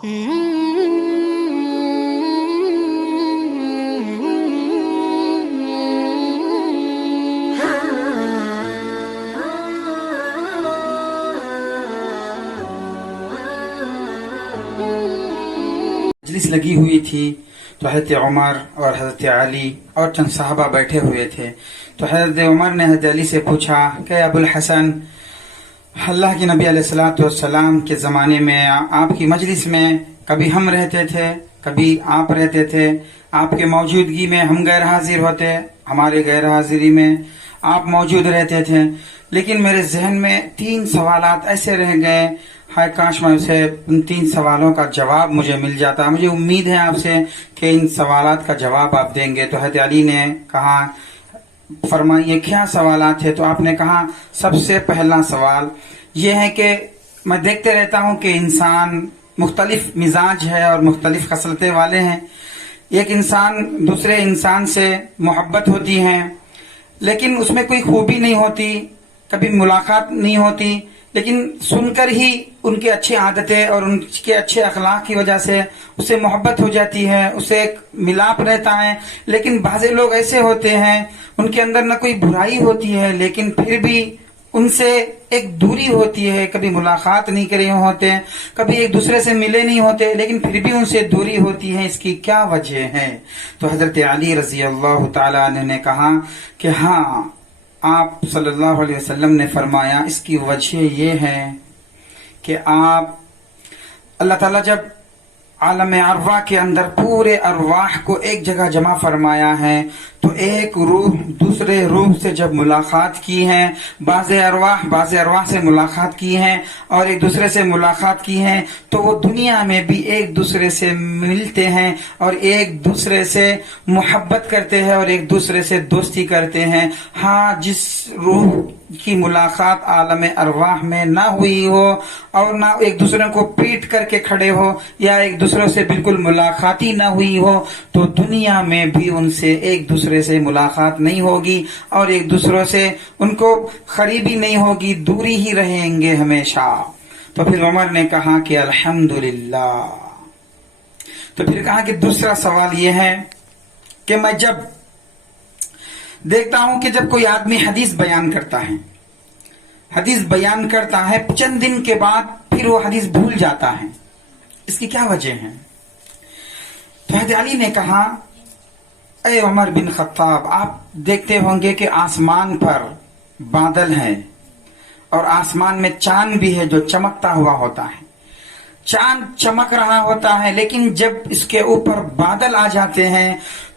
مجلس لگی ہوئی تھی تو حضرت عمر اور حضرت علی اور چند صحابہ بیٹھے ہوئے تھے. تو حضرت عمر نے حضرت علی سے پوچھا کہ ابو الحسن، اللہ کے نبی علیہ الصلوۃ والسلام کے زمانے میں آپ کی مجلس میں کبھی ہم رہتے تھے، کبھی آپ رہتے تھے، آپ کے موجودگی میں ہم غیر حاضر ہوتے، ہمارے غیر حاضری میں آپ موجود رہتے تھے، لیکن میرے ذہن میں 3 سوالات ایسے رہ گئے، ہائے کاش میں اسے ان 3 سوالوں کا جواب مجھے مل جاتا. مجھے امید ہے آپ سے کہ ان سوالات کا جواب آپ دیں گے. تو حضرت علی نے کہا فرمائیے کیا سوالات ہیں؟ تو آپ نے کہا سب سے پہلا سوال یہ ہے کہ میں دیکھتے رہتا ہوں کہ انسان مختلف مزاج ہے اور مختلف خصلتیں والے ہیں. ایک انسان دوسرے انسان سے محبت ہوتی ہے لیکن اس میں کوئی خوبی نہیں ہوتی، کبھی ملاقات نہیں ہوتی، لیکن سن کر ہی ان کی اچھی عادتیں اور ان کے اچھے اخلاق کی وجہ سے اسے محبت ہو جاتی ہے، اسے ایک ملاپ رہتا ہے. لیکن بعض لوگ ایسے ہوتے ہیں ان کے اندر نہ کوئی برائی ہوتی ہے لیکن پھر بھی ان سے ایک دوری ہوتی ہے، کبھی ملاقات نہیں کرے ہوتے، کبھی ایک دوسرے سے ملے نہیں ہوتے لیکن پھر بھی ان سے دوری ہوتی ہے. اس کی کیا وجہ ہے؟ تو حضرت علی رضی اللہ تعالیٰ عنہ نے کہا کہ ہاں، آپ صلی اللہ علیہ وسلم نے فرمایا اس کی وجہ یہ ہے کہ آپ اللہ تعالیٰ جب عالم ارواح کے اندر پورے ارواح کو ایک جگہ جمع فرمایا ہے تو ایک روح دوسرے روح سے جب ملاقات کی ہے، بعض ارواح سے ملاقات کی ہے اور ایک دوسرے سے ملاقات کی ہے تو وہ دنیا میں بھی ایک دوسرے سے ملتے ہیں اور ایک دوسرے سے محبت کرتے ہیں اور ایک دوسرے سے دوستی کرتے ہیں. ہاں، جس روح کی ملاقات عالم ارواح میں نہ ہوئی ہو اور نہ ایک دوسرے کو پیٹ کر کے کھڑے ہو یا ایک دوسرے سے بالکل ملاقاتی نہ ہوئی ہو تو دنیا میں بھی ان سے ایک دوسرے سے ملاقات نہیں ہوگی اور ایک دوسرے سے ان کو قریبی نہیں ہوگی، دوری ہی رہیں گے ہمیشہ. تو پھر عمر نے کہا کہ الحمدللہ. تو پھر کہا کہ دوسرا سوال یہ ہے کہ میں جب دیکھتا ہوں کہ جب کوئی آدمی حدیث بیان کرتا ہے چند دن کے بعد پھر وہ حدیث بھول جاتا ہے، اس کی کیا وجہ ہے؟ تو حضرت علی نے کہا اے عمر بن خطاب، آپ دیکھتے ہوں گے کہ آسمان پر بادل ہے اور آسمان میں چاند بھی ہے جو چمکتا ہوا ہوتا ہے. چاند چمک رہا ہوتا ہے لیکن جب اس کے اوپر بادل آ جاتے ہیں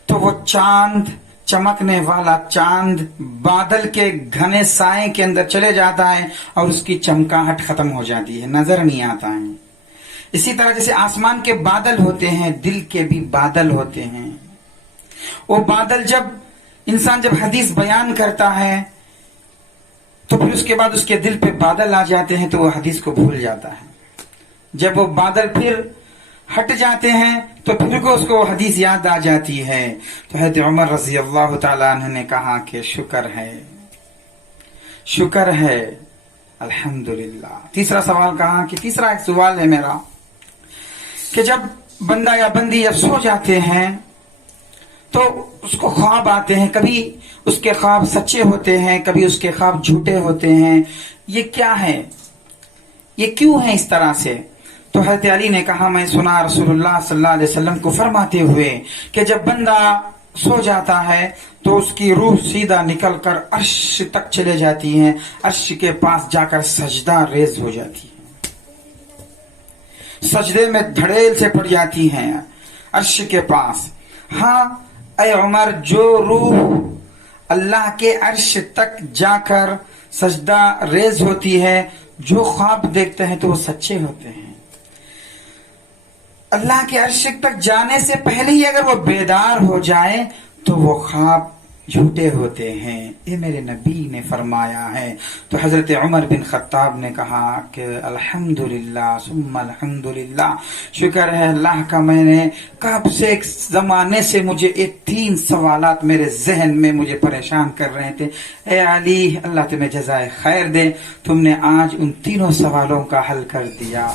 تو وہ چاند، چمکنے والا چاند بادل کے گھنے سائے کے اندر چلے جاتا ہے اور اس کی چمکاہٹ ختم ہو جاتی ہے، نظر نہیں آتا ہے. اسی طرح جیسے آسمان کے بادل ہوتے ہیں دل کے بھی بادل ہوتے ہیں. وہ بادل انسان جب حدیث بیان کرتا ہے تو پھر اس کے بعد اس کے دل پہ بادل آ جاتے ہیں تو وہ حدیث کو بھول جاتا ہے. جب وہ بادل پھر ہٹ جاتے ہیں تو پھر کو اس کو حدیث یاد آ جاتی ہے. تو حضرت عمر رضی اللہ تعالیٰ عنہ نے کہا کہ شکر ہے الحمدللہ. تیسرا سوال کہا کہ تیسرا ایک سوال ہے میرا کہ جب بندہ یا بندی جب سو جاتے ہیں تو اس کو خواب آتے ہیں، کبھی اس کے خواب سچے ہوتے ہیں، کبھی اس کے خواب جھوٹے ہوتے ہیں. یہ کیا ہے؟ یہ کیوں ہے اس طرح سے؟ تو حضرت علی نے کہا میں سنا رسول اللہ صلی اللہ علیہ وسلم کو فرماتے ہوئے کہ جب بندہ سو جاتا ہے تو اس کی روح سیدھا نکل کر عرش تک چلے جاتی ہے، عرش کے پاس جا کر سجدہ ریز ہو جاتی ہے، سجدے میں دھڑیل سے پڑ جاتی ہیں عرش کے پاس. ہاں اے عمر، جو روح اللہ کے عرش تک جا کر سجدہ ریز ہوتی ہے، جو خواب دیکھتے ہیں تو وہ سچے ہوتے ہیں. اللہ کے عرش تک جانے سے پہلے ہی اگر وہ بیدار ہو جائے تو وہ خواب جھوٹے ہوتے ہیں. یہ میرے نبی نے فرمایا ہے. تو حضرت عمر بن خطاب نے کہا کہ الحمدللہ ثم الحمدللہ، شکر ہے اللہ کا، میں نے کب سے ایک زمانے سے مجھے یہ 3 سوالات میرے ذہن میں مجھے پریشان کر رہے تھے. اے علی، اللہ تمہیں جزائے خیر دے، تم نے آج ان 3 سوالوں کا حل کر دیا.